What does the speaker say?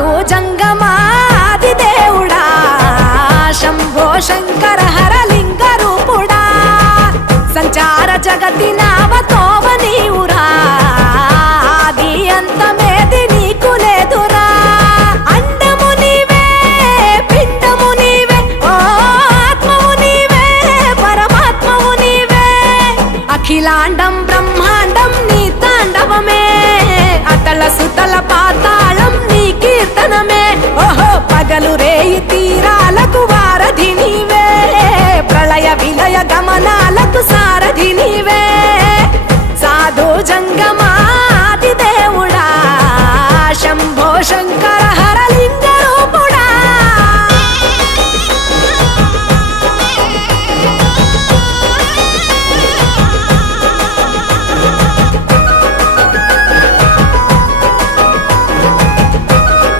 సాధు జంగమాది దేవుడా శంభో శంకర హరలింగ రూపుడా సంచార జగతి నావతోవ నీవురా ఆది అంతమేది నీకు లేదురా అండము నీవే పిండము నీవే ఓ ఆత్మవు నీవే పరమాత్మవు నీవే అఖిలాండం బ్రహ్మాండం నీ తాండవమే అతల సుతల పాతాళం నీ కీర్తనమే ఓహో పగలు రేయి తీరాలకు వారధి నీవే ప్రళయ విలయ గమనాలకు సారథి నీవే సాధు జంగమ